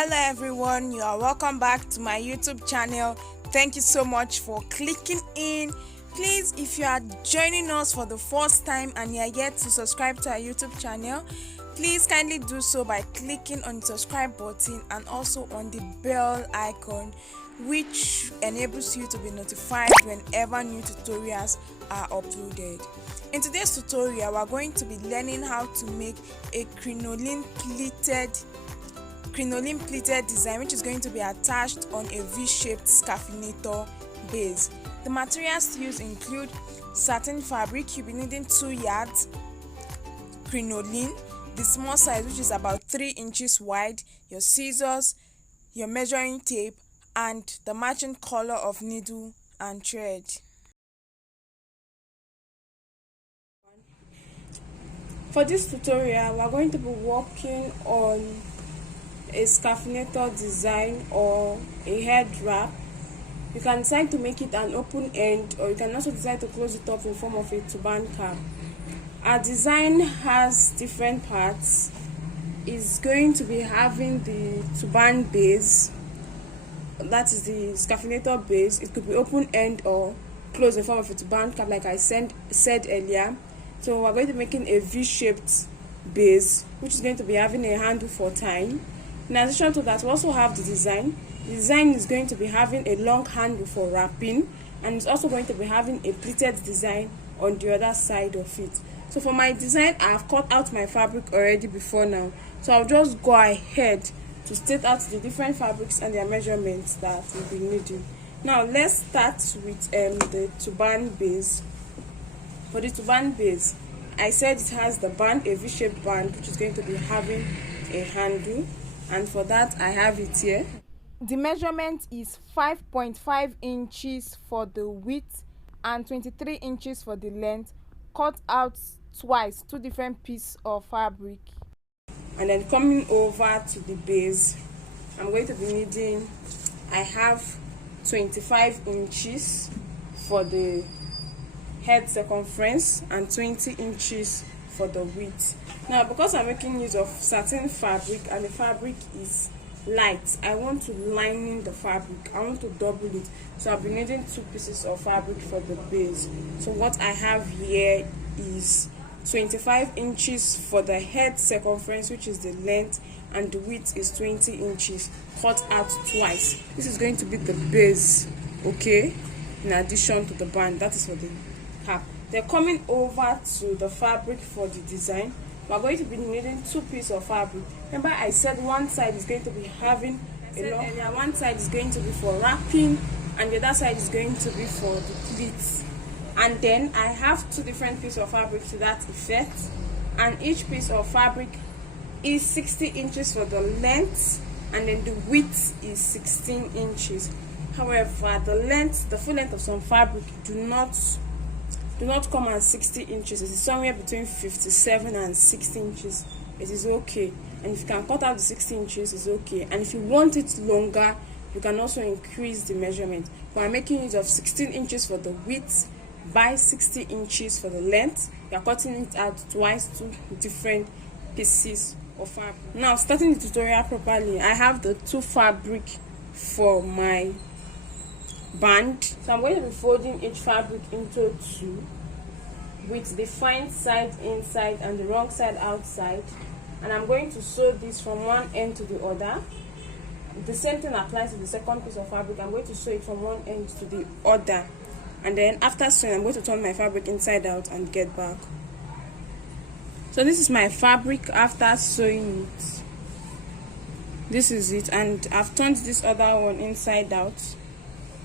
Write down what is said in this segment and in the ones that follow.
Hello everyone, you are welcome back to my YouTube channel. Thank you so much for clicking in. Please, if you are joining us for the first time and you are yet to subscribe to our YouTube channel, please kindly do so by clicking on the subscribe button and also on the bell icon, which enables you to be notified whenever new tutorials are uploaded. In today's tutorial, we are going to be learning how to make a crinoline pleated design, which is going to be attached on a V-shaped scarfinator base. The materials to use include satin fabric. You'll be needing 2 yards, crinoline, the small size which is about 3 inches wide, your scissors, your measuring tape, and the matching color of needle and thread. For this tutorial, we are going to be working on a scarfinator design or a head wrap. You can decide to make it an open end, or you can also decide to close it up in form of a turban cap. Our design has different parts. It's going to be having the turban base, that is the scarfinator base. It could be open end or closed in form of a turban cap, like I said earlier. So we're going to be making a V-shaped base, which is going to be having a handle for tying. In addition to that, we also have the design. The design is going to be having a long handle for wrapping, and it's also going to be having a pleated design on the other side of it. So for my design, I have cut out my fabric already before now. So I'll just go ahead to state out the different fabrics and their measurements that we'll be needing. Now let's start with the turban base. For the turban base, I said it has the band, a V-shaped band, which is going to be having a handle. And for that, I have it here. The measurement is 5.5 inches for the width and 23 inches for the length, cut out twice, 2 different pieces of fabric. And then coming over to the base, I'm going to be needing, I have 25 inches for the head circumference and 20 inches for the width. Now, because I'm making use of satin fabric and the fabric is light, I want to line the fabric. I want to double it, so I'll be needing 2 pieces of fabric for the base. So what I have here is 25 inches for the head circumference, which is the length, and the width is 20 inches, cut out twice. This is going to be the base, okay, in addition to the band. That is for the cap. They're coming over to the fabric for the design. We're going to be needing 2 pieces of fabric. Remember, I said one side is going to be having a long, one side is going to be for wrapping, and the other side is going to be for the pleats. And then I have 2 different pieces of fabric to that effect, and each piece of fabric is 60 inches for the length, and then the width is 16 inches. However, the length, the full length of some fabric do not come at 60 inches. It is somewhere between 57 and 60 inches. It is okay. And if you can cut out the 60 inches, it's okay. And if you want it longer, you can also increase the measurement. But I'm making use of 16 inches for the width by 60 inches for the length. You are cutting it out twice, 2 different pieces of fabric. Now, starting the tutorial properly, I have the 2 fabric for my band. So I'm going to be folding each fabric into 2 with the fine side inside and the wrong side outside, and I'm going to sew this from one end to the other. The same thing applies to the second piece of fabric. I'm going to sew it from one end to the other, and then after sewing, I'm going to turn my fabric inside out and get back. So this is my fabric after sewing it. This is it, and I've turned this other one inside out.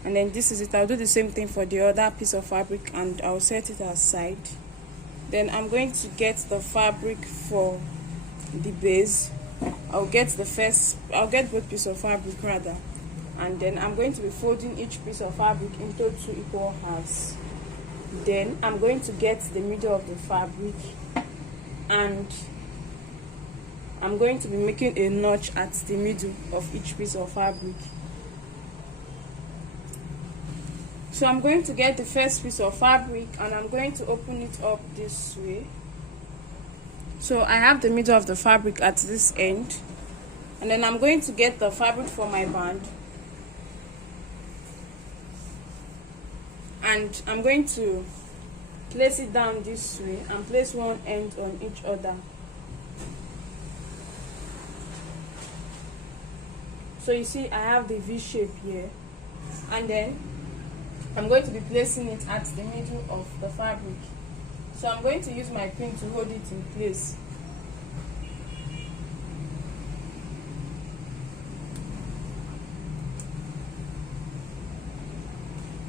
And then this is it. I'll do the same thing for the other piece of fabric, and I'll set it aside. Then I'm going to get the fabric for the base. I'll get both pieces of fabric rather, and then I'm going to be folding each piece of fabric into 2 equal halves. Then I'm going to get the middle of the fabric, and I'm going to be making a notch at the middle of each piece of fabric. So I'm going to get the first piece of fabric, and I'm going to open it up this way. So I have the middle of the fabric at this end, And then I'm going to get the fabric for my band, and I'm going to place it down this way and place one end on each other. So you see I have the V shape here, and then I'm going to be placing it at the middle of the fabric. So I'm going to use my pin to hold it in place.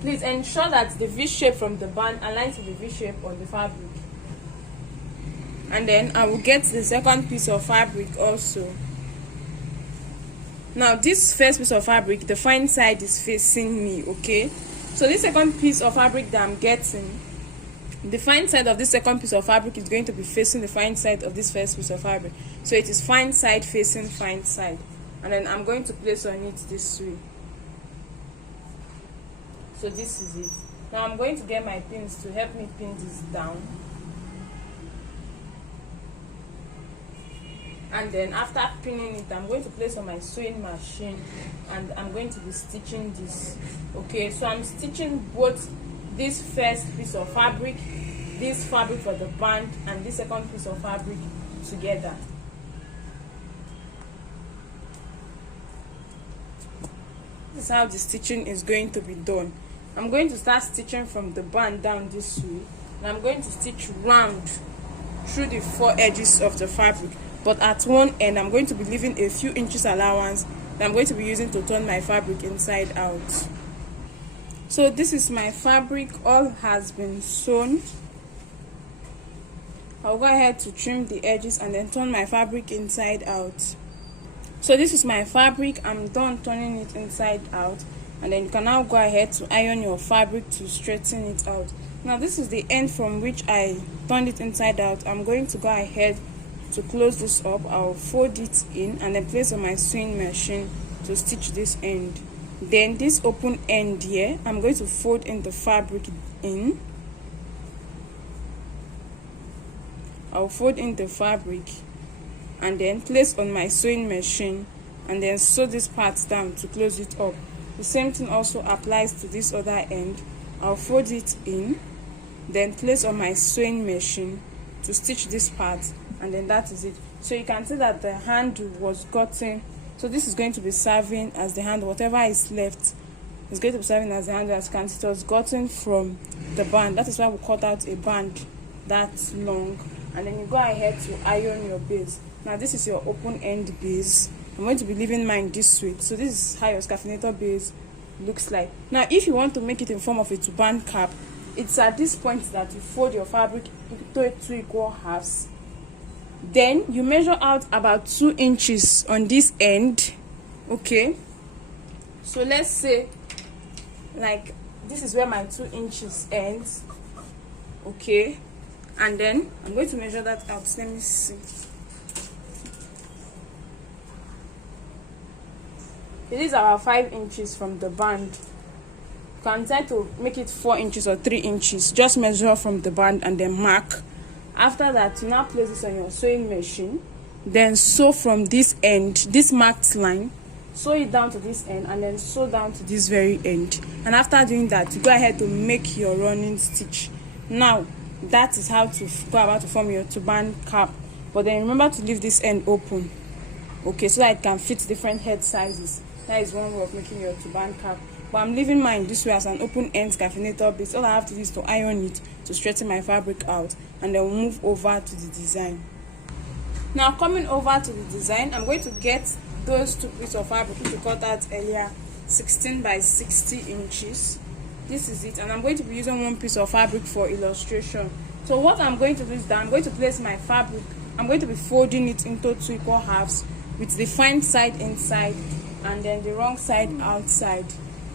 Please ensure that the V shape from the band aligns with the V shape on the fabric. And then I will get the second piece of fabric also. Now this first piece of fabric, the fine side is facing me, okay? So this second piece of fabric that I'm getting, the fine side of this second piece of fabric is going to be facing the fine side of this first piece of fabric. So it is fine side facing fine side. And then I'm going to place on it this way. So this is it. Now I'm going to get my pins to help me pin this down. And then after pinning it, I'm going to place on my sewing machine and I'm going to be stitching this. Okay, so I'm stitching both this first piece of fabric, this fabric for the band, and this second piece of fabric together. This is how the stitching is going to be done. I'm going to start stitching from the band down this way, and I'm going to stitch round through the four edges of the fabric, but at one end I'm going to be leaving a few inches allowance that I'm going to be using to turn my fabric inside out. So this is my fabric, all has been sewn. I'll go ahead to trim the edges and then turn my fabric inside out. So this is my fabric, I'm done turning it inside out, and then you can now go ahead to iron your fabric to straighten it out. Now this is the end from which I turned it inside out. I'm going to go ahead to close this up. I'll fold it in and then place on my sewing machine to stitch this end. Then this open end here, I'm going to fold in the fabric in. I'll fold in the fabric and then place on my sewing machine and then sew this part down to close it up. The same thing also applies to this other end. I'll fold it in, then place on my sewing machine to stitch this part, and then that is it. So you can see that the handle was gotten, so this is going to be serving as the handle. Whatever is left is going to be serving as the handle. As you can see, it was gotten from the band. That is why we cut out a band that long, and then you go ahead to iron your base. Now this is your open end base. I'm going to be leaving mine this way. So this is how your scarfinator base looks like. Now if you want to make it in form of a two-band cap, it's at this point that you fold your fabric into 2 equal halves. Then you measure out about 2 inches on this end. Okay, so let's say like this is where my 2 inches ends. Okay, and then I'm going to measure that out. Let me see. It is about 5 inches from the band. You can try to make it 4 inches or 3 inches. Just measure from the band and then mark. After that, you now place this on your sewing machine. Then sew from this end, this marked line, sew it down to this end, and then sew down to this very end. And after doing that, you go ahead to make your running stitch. Now, that is how to go about to form your two-band cap. But then remember to leave this end open, okay, so that it can fit different head sizes. That is one way of making your two-band cap. But I'm leaving mine this way as an open end scarfinator base. All I have to do is to iron it to straighten my fabric out, and then we'll move over to the design. Now coming over to the design, I'm going to get those 2 pieces of fabric which we cut out earlier, 16 by 60 inches. This is it, and I'm going to be using 1 piece of fabric for illustration. So what I'm going to do is that I'm going to place my fabric, I'm going to be folding it into 2 equal halves with the fine side inside and then the wrong side outside.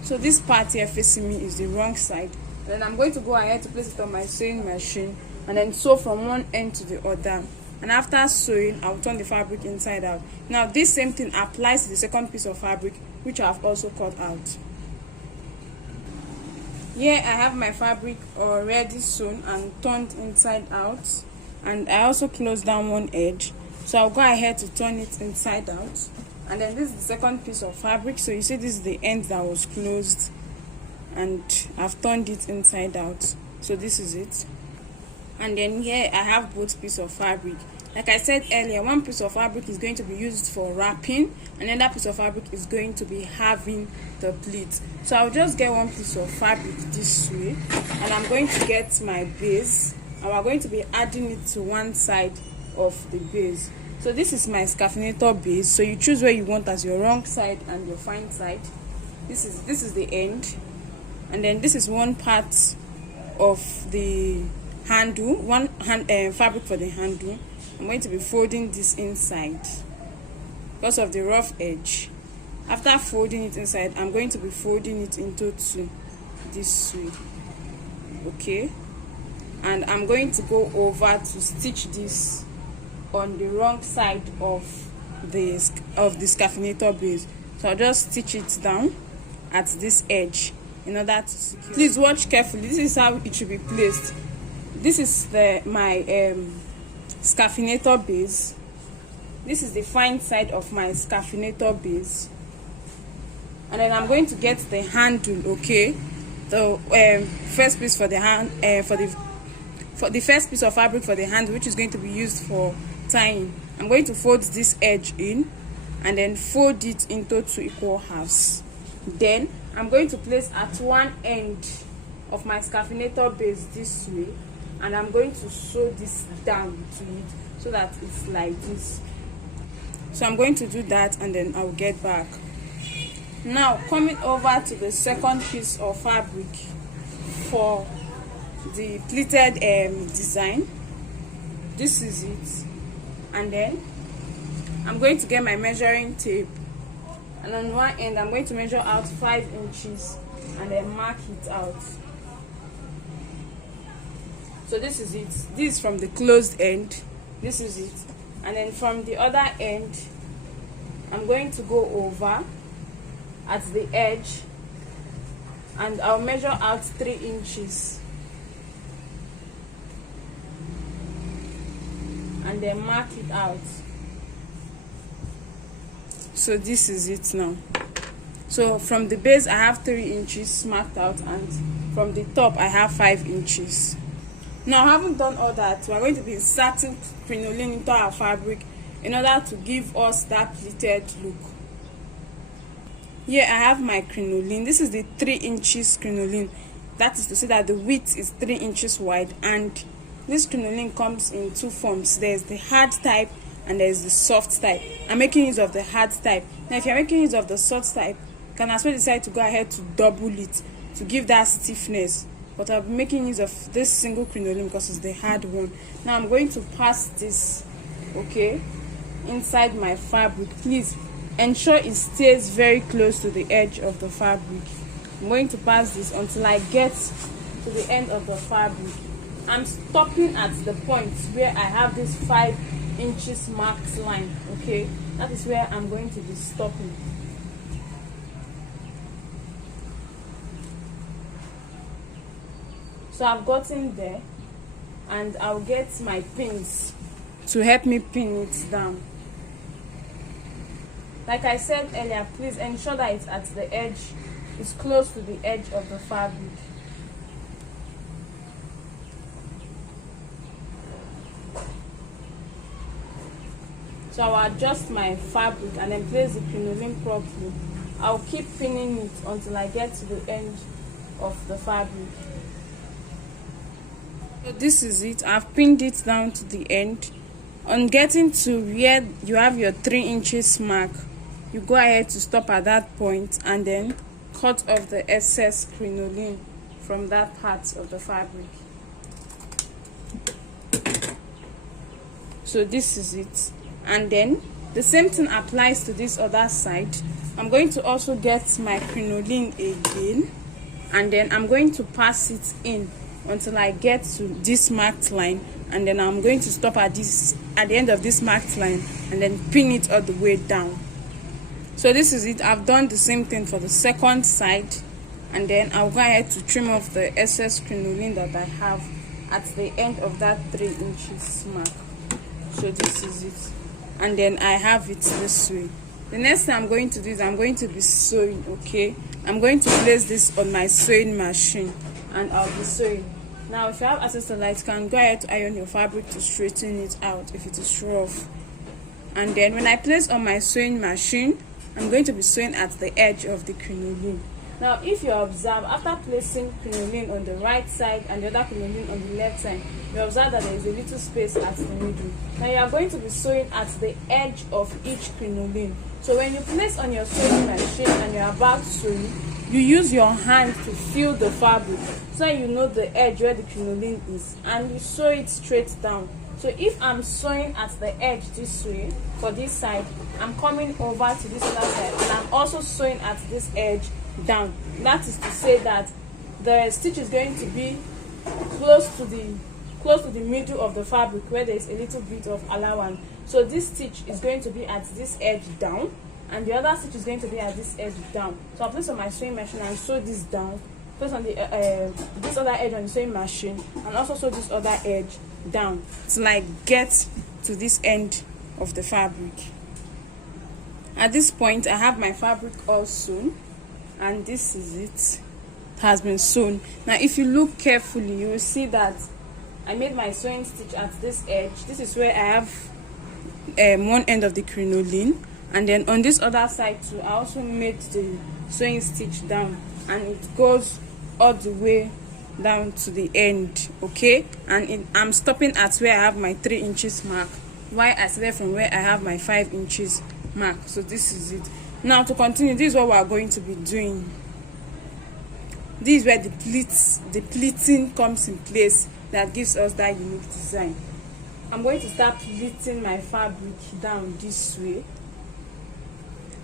So this part here facing me is the wrong side. Then I'm going to go ahead to place it on my sewing machine and then sew from one end to the other. And after sewing, I'll turn the fabric inside out. Now this same thing applies to the second piece of fabric which I've also cut out. Here I have my fabric already sewn and turned inside out, and I also closed down one edge. So I'll go ahead to turn it inside out, And then this is the second piece of fabric. So you see this is the end that was closed, and I've turned it inside out. So this is it. And then here I have both pieces of fabric. Like I said earlier, one piece of fabric is going to be used for wrapping, and another piece of fabric is going to be having the pleat. So I'll just get one piece of fabric this way, and I'm going to get my base, and we're going to be adding it to one side of the base. So this is my scarfinator base. So you choose where you want as your wrong side and your fine side. This is the end, and then this is one part of the handle, fabric for the handle. I'm going to be folding this inside because of the rough edge. After folding it inside, I'm going to be folding it into two this way, okay? And I'm going to go over to stitch this on the wrong side of the scarfinator base. So I'll just stitch it down at this edge in order to secure. Please watch carefully. This is how it should be placed. This is my scarfinator base. This is the fine side of my scarfinator base, and then I'm going to get the handle, okay? The first piece for the hand, for the first piece of fabric for the handle, which is going to be used for tying. I'm going to fold this edge in and then fold it into 2 equal halves. Then I'm going to place at one end of my scarfinator base this way, and I'm going to sew this down to it so that it's like this. So I'm going to do that, and then I'll get back. Now coming over to the second piece of fabric for the pleated design. This is it. And then I'm going to get my measuring tape, and on one end I'm going to measure out 5 inches and then mark it out. So this is it. This is from the closed end. This is it. And then from the other end, I'm going to go over at the edge, and I'll measure out 3 inches and then mark it out. So this is it now. So from the base I have 3 inches marked out, and from the top I have 5 inches. Now, having done all that, we're going to be inserting crinoline into our fabric in order to give us that pleated look. Here I have my crinoline. This is the 3 inches crinoline. That is to say that the width is 3 inches wide, and this crinoline comes in 2 forms. There's the hard type and there's the soft type. I'm making use of the hard type. Now if you're making use of the soft type, you can as well decide to go ahead to double it to give that stiffness. But I'll be making use of this single crinoline because it's the hard one. Now I'm going to pass this, okay, inside my fabric. Please ensure it stays very close to the edge of the fabric. I'm going to pass this until I get to the end of the fabric. I'm stopping at the point where I have this 5 inches marked line, okay? That is where I'm going to be stopping. So I've gotten there, and I'll get my pins to help me pin it down. Like I said earlier, please ensure that it's at the edge, it's close to the edge of the fabric. So I'll adjust my fabric and then place the crinoline properly. I'll keep pinning it until I get to the end of the fabric. So this is it. I've pinned it down to the end. On getting to where you have your 3 inches mark, you go ahead to stop at that point and then cut off the excess crinoline from that part of the fabric. So this is it. And then the same thing applies to this other side. I'm going to also get my crinoline again, and then I'm going to pass it in until I get to this marked line, and then I'm going to stop at the end of this marked line and then pin it all the way down. So this is it. I've done the same thing for the second side, and then I'll go ahead to trim off the excess crinoline that I have at the end of that 3 inches mark. So this is it, and then I have it this way. The next thing I'm going to do is I'm going to be sewing. Okay, I'm going to place this on my sewing machine and I'll be sewing. Now if you have access to light, you can go ahead to iron your fabric to straighten it out if it is rough. And then when I place on my sewing machine, I'm going to be sewing at the edge of the crinoline. Now if you observe, after placing crinoline on the right side and the other crinoline on the left side, you observe that there is a little space at the middle. Now you are going to be sewing at the edge of each crinoline. So when you place on your sewing machine and you're about sewing, you use your hand to feel the fabric so that you know the edge where the crinoline is, and you sew it straight down. So if I'm sewing at the edge this way for this side, I'm coming over to this other side and I'm also sewing at this edge down. That is to say that the stitch is going to be close to the middle of the fabric where there is a little bit of allowance. So this stitch is going to be at this edge down, and the other stitch is going to be at this edge down. So I'll place on my sewing machine and sew this down, place on the this other edge on the sewing machine, and also sew this other edge down to like get to this end of the fabric. At this point, I have my fabric all sewn, and this is it. It has been sewn. Now if you look carefully, you will see that I made my sewing stitch at this edge. This is where I have one end of the crinoline, and then on this other side too, I also made the sewing stitch down, and it goes all the way down to the end. Okay, and I'm stopping at where I have my 3 inches mark, while I started from where I have my 5 inches mark. So this is it. Now to continue, this is what we are going to be doing. This is where the pleating comes in place, that gives us that unique design. I'm going to start pleating my fabric down this way,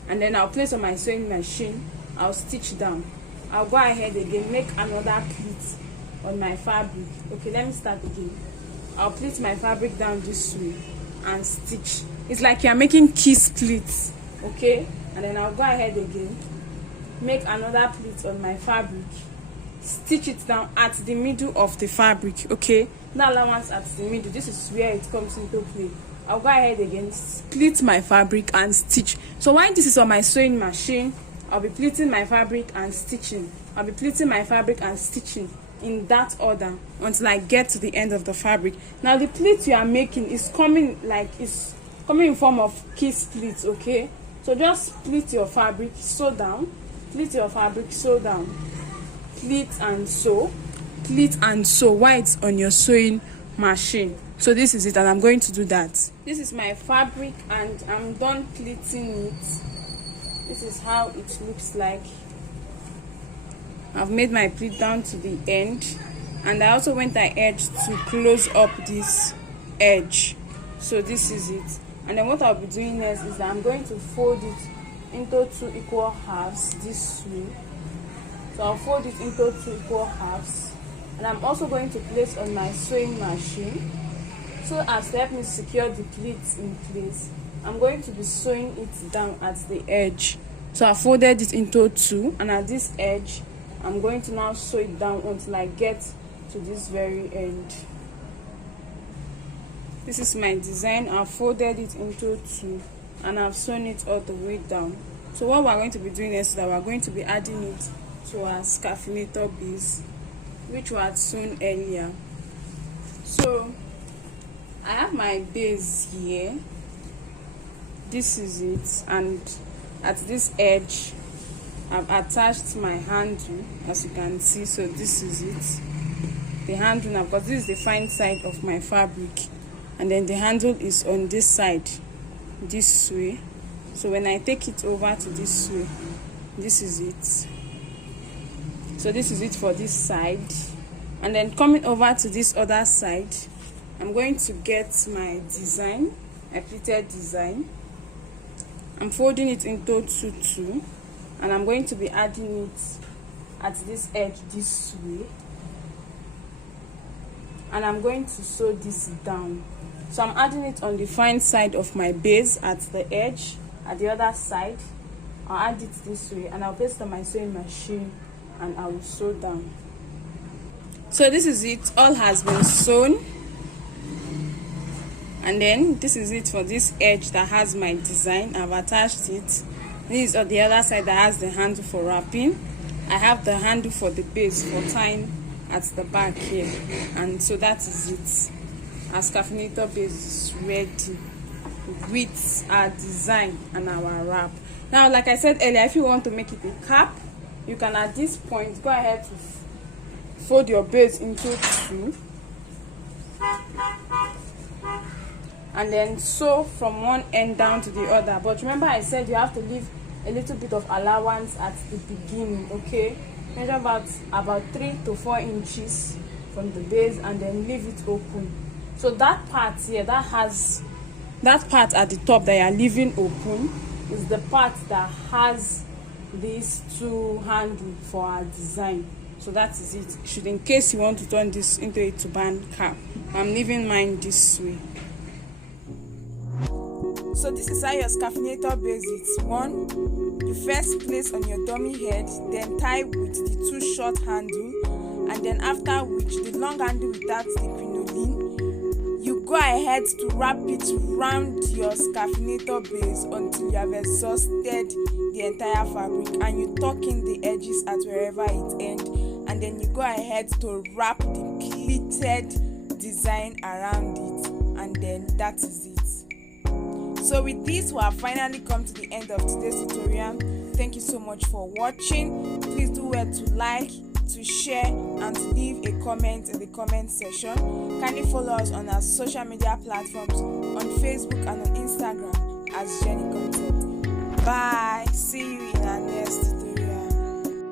and then I'll place on my sewing machine, I'll stitch down. I'll go ahead again, make another pleat on my fabric. Okay, let me start again. I'll pleat my fabric down this way and stitch. It's like you're making kiss pleats. Okay, and then I'll go ahead again, make another pleat on my fabric, stitch it down at the middle of the fabric. Okay, that allowance at the middle, this is where it comes into play. I'll go ahead again, split my fabric and stitch. So while this is on my sewing machine, I'll be pleating my fabric and stitching. I'll be pleating my fabric and stitching in that order until I get to the end of the fabric. Now the pleat you are making is coming in form of kiss pleats. Okay, so just pleat your fabric, sew down, pleat your fabric, sew down, pleat and sew while it's on your sewing machine. So this is it, and I'm going to do that. This is my fabric and I'm done pleating it. This is how it looks like. I've made my pleat down to the end, and I also went ahead to close up this edge. So this is it. And then what I'll be doing next is that I'm going to fold it into 2 equal halves this way. So I'll fold it into 2 equal halves, and I'm also going to place on my sewing machine so as to help me secure the pleats in place. I'm going to be sewing it down at the edge. So I folded it into 2, and at this edge I'm going to now sew it down until I get to this very end. This is my design. I've folded it into 2 and I've sewn it all the way down. So what we're going to be doing is that we're going to be adding it to our scarfinator base, which we had sewn earlier. So I have my base here. This is it, and at this edge I've attached my handle, as you can see. So this is it, the handle. Now because this is the fine side of my fabric, and then the handle is on this side, this way. So when I take it over to this way, this is it. So this is it for this side, and then coming over to this other side, I'm going to get my design, a pleated design. I'm folding it into 2, and I'm going to be adding it at this edge this way, and I'm going to sew this down. So I'm adding it on the fine side of my base at the edge. At the other side, I'll add it this way, and I'll place it on my sewing machine and I will sew down. So this is it, all has been sewn, And then this is it for this edge that has my design. I've attached it. This is on the other side that has the handle for wrapping. I have the handle for the base for tying at the back here. And so that is it. Our scarfinator base is ready with our design and our wrap. Now, like I said earlier, if you want to make it a cap, you can at this point go ahead to fold your base into two and then sew from one end down to the other. But remember, I said you have to leave a little bit of allowance at the beginning, okay? Measure about 3 to 4 inches from the base and then leave it open. So that part here, that part at the top that you are leaving open is the part that has these two handles for our design. So that is it. Should in case you want to turn this into a turban cap, I'm leaving mine this way. So this is how your scarfinator base is. 1, you first place on your dummy head, then tie with the 2 short handle, and then after which the long handle without the crinoline, you go ahead to wrap it round your scarfinator base until you have exhausted the entire fabric, and you tuck in the edges at wherever it ends, and then you go ahead to wrap the pleated design around it, and then that is it. So with this, we have finally come to the end of today's tutorial. Thank you so much for watching. Please do well to like, to share, and to leave a comment in the comment section. Kindly follow us on our social media platforms on Facebook and on Instagram as Jenny Concept. Bye. See you in our next